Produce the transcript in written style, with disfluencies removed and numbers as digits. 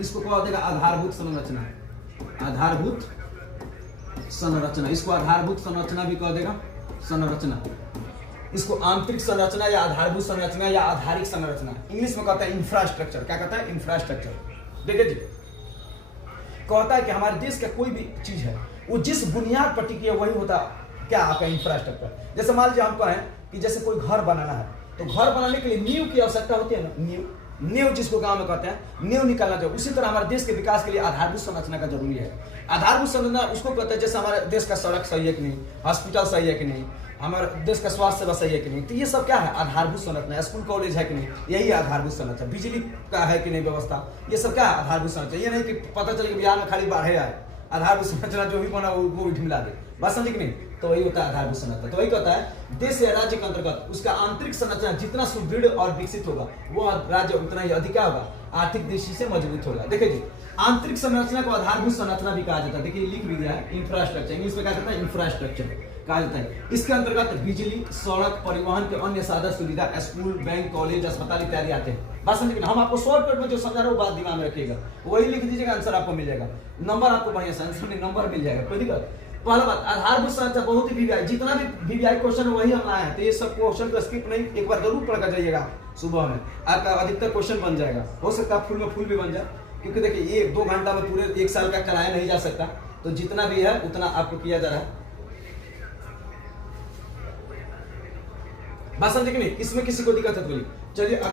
इसको कहा देगा आधारभूत संरचना, आधारभूत संरचना, इसको आधारभूत संरचना भी कह देगा, संरचना। इसको आंतरिक संरचना या आधारभूत संरचना या आधारिक संरचना, इंग्लिश में कहता है इंफ्रास्ट्रक्चर। क्या कहता है? इंफ्रास्ट्रक्चर। देखिए जी, कहता है कि हमारे देश का कोई भी चीज है वो जिस बुनियाद पर टिकी है वही होता क्या? आपका इंफ्रास्ट्रक्चर। जैसे मान लीजिए हम कहें कि जैसे कोई घर बनाना है, तो घर बनाने के लिए नींव की आवश्यकता होती है ना, नींव जिसको गांव में कहते हैं, नींव निकालना चाहिए। उसी तरह हमारे देश के विकास के लिए आधारभूत संरचना का जरूरी है। आधारभूत संरचना उसको कहते हैं जैसे हमारे देश का सड़क सही है कि नहीं, हॉस्पिटल सही है कि नहीं, हमारे देश का स्वास्थ्य सेवा सही है कि नहीं, तो ये सब क्या है? आधारभूत संरचना। स्कूल कॉलेज है कि नहीं, यही आधारभूत संरचना। बिजली का है कि नहीं व्यवस्था, ये सब क्या है? आधारभूत संरचना। ये नहीं कि पता चले कि बिहार में खाली बाढ़ आए, आधारभूत संरचना जो भी बना वो भी ढिमला दे, बात समझे कि नहीं? तो वही होता है आधारभूत संरचना। तो वही कहता है देश या राज्य के अंतर्गत उसका आंतरिक संरचना जितना सुदृढ़ और विकसित होगा वो राज्य उतना ही अधिक होगा, आर्थिक दृष्टि से मजबूत होगा। देखिए जी, आंतरिक संरचना को आधारभूत संरचना भी कहा जाता है। देखिए लिख भी दिया है, इंफ्रास्ट्रक्चर, इंग्लिश में कहा जाता है इंफ्रास्ट्रक्चर कहा जाता है। इसके अंतर्गत बिजली, सड़क, परिवहन के अन्य साधन सुविधा, स्कूल, बैंक, कॉलेज, अस्पताल इत्यादि आते हैं। बात समझिए, हम आपको शॉर्टकट में जो समझा रहा हूँ बात दिमाग में रखिएगा, वही लिख दीजिएगा, आंसर आपको मिल जाएगा। नंबर आपको बढ़िया से आंसर में नंबर मिल जाएगा, कोई दिक्कत। पहला बात, आधारभूत संरचना बहुत ही वीवीआई, जितना भी वीवीआई क्वेश्चन है वही हम लाए हैं, तो ये सब क्वेश्चन को स्किप नहीं, एक बार जरूर पढ़ कर जाइएगा। सुबह में आपका अधिकतर क्वेश्चन बन जाएगा, हो सकता है फुल में फुल भी बन जाए, क्योंकि देखिए ये 2 घंटा में पूरे 1 साल का कराया नहीं जा सकता, तो जितना भी है उतना आपको किया जा रहा है। बात समझे कि नहीं? इसमें किसी को दिक्कत है तो बोलिए। चलिए